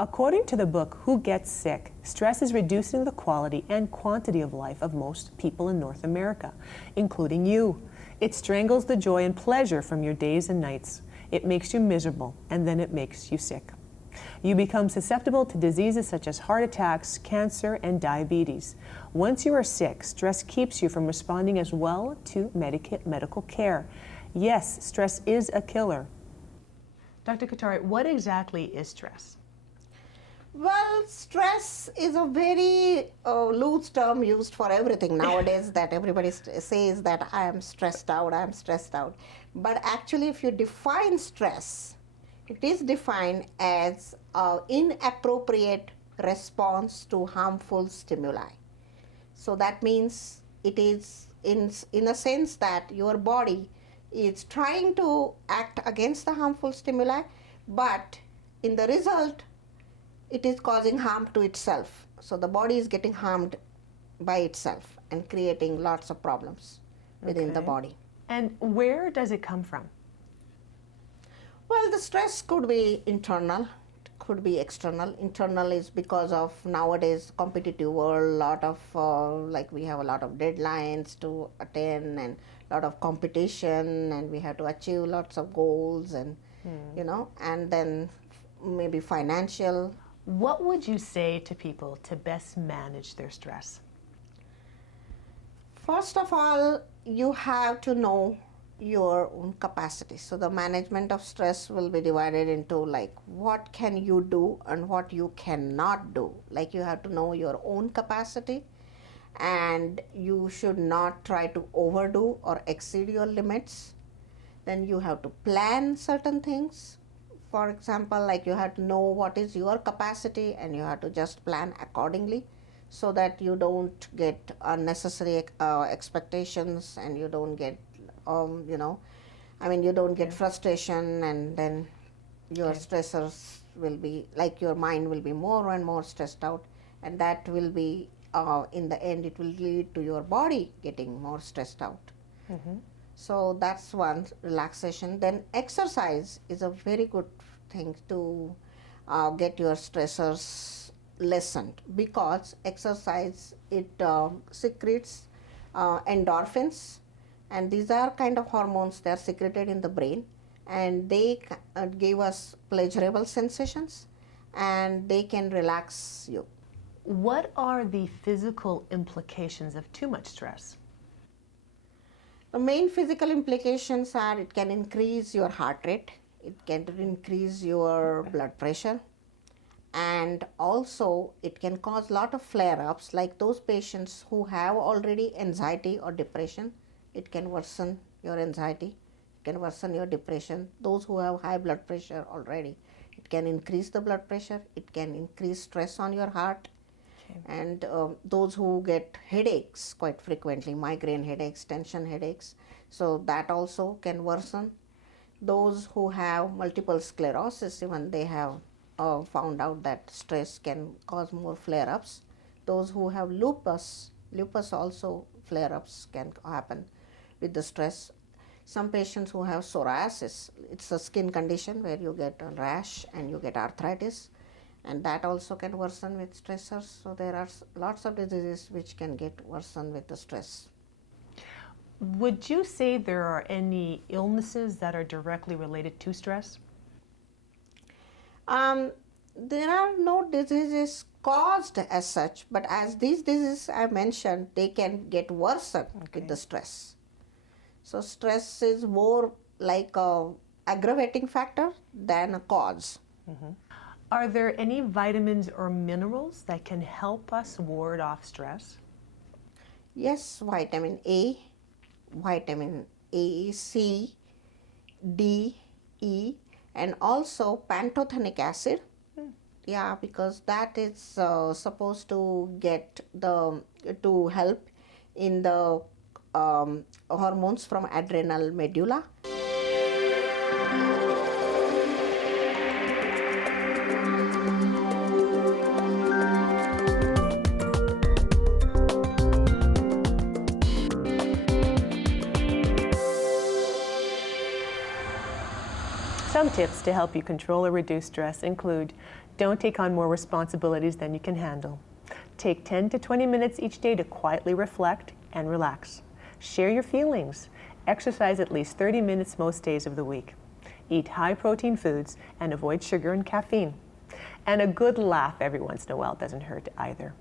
According to the book, Who Gets Sick? Stress is reducing the quality and quantity of life of most people in North America, including you. It strangles the joy and pleasure from your days and nights. It makes you miserable, and then it makes you sick. You become susceptible to diseases such as heart attacks, cancer, and diabetes. Once you are sick, stress keeps you from responding as well to medical care. Yes, stress is a killer. Dr. Katari, what exactly is stress? Well, stress is a very loose term used for everything nowadays that everybody says that I am stressed out, I am stressed out. But actually, if you define stress, it is defined as an inappropriate response to harmful stimuli. So that means it is in a sense that your body is trying to act against the harmful stimuli, but in the result, it is causing harm to itself. So the body is getting harmed by itself and creating lots of problems within the body. And where does it come from? Well, the stress could be internal, could be external. Internal is because of nowadays competitive world, lot of like we have a lot of deadlines to attend and a lot of competition, and we have to achieve lots of goals, and you know, and then maybe financial. What would you say to people to best manage their stress? First of all, you have to know your own capacity. So the management of stress will be divided into like what can you do and what you cannot do. Like you have to know your own capacity, and you should not try to overdo or exceed your limits. Then you have to plan certain things. For example, like you have to know what is your capacity and you have to just plan accordingly so that you don't get unnecessary expectations, and you don't get, you know, I mean, you don't get frustration, and then your stressors will be, like your mind will be more and more stressed out, and that will be, in the end, it will lead to your body getting more stressed out. So that's one, relaxation. Then exercise is a very good thing to get your stressors lessened, because exercise, it secretes endorphins, and these are kind of hormones. They are secreted in the brain, and they give us pleasurable sensations, and they can relax you. What are the physical implications of too much stress? The main physical implications are it can increase your heart rate, it can increase your blood pressure, and also it can cause a lot of flare-ups, like those patients who have already anxiety or depression. It can worsen your anxiety, it can worsen your depression. Those who have high blood pressure already, it can increase the blood pressure, it can increase stress on your heart. And those who get headaches quite frequently, migraine headaches, tension headaches, so that also can worsen. Those who have multiple sclerosis, even they have found out that stress can cause more flare-ups. Those who have lupus also flare-ups can happen with the stress. Some patients who have psoriasis, it's a skin condition where you get a rash and you get arthritis, and that also can worsen with stressors. So there are lots of diseases which can get worsened with the stress. Would you say there are any illnesses that are directly related to stress? There are no diseases caused as such, but as these diseases I mentioned, they can get worsened with the stress. So stress is more like a aggravating factor than a cause. Are there any vitamins or minerals that can help us ward off stress? Yes, vitamin A, C, D, E, and also pantothenic acid. Yeah, because that is supposed to to help in the hormones from adrenal medulla. Some tips to help you control or reduce stress include Don't take on more responsibilities than you can handle. Take 10 to 20 minutes each day to quietly reflect and relax. Share your feelings. Exercise at least 30 minutes most days of the week. Eat high-protein foods and avoid sugar and caffeine. And a good laugh every once in a while doesn't hurt either.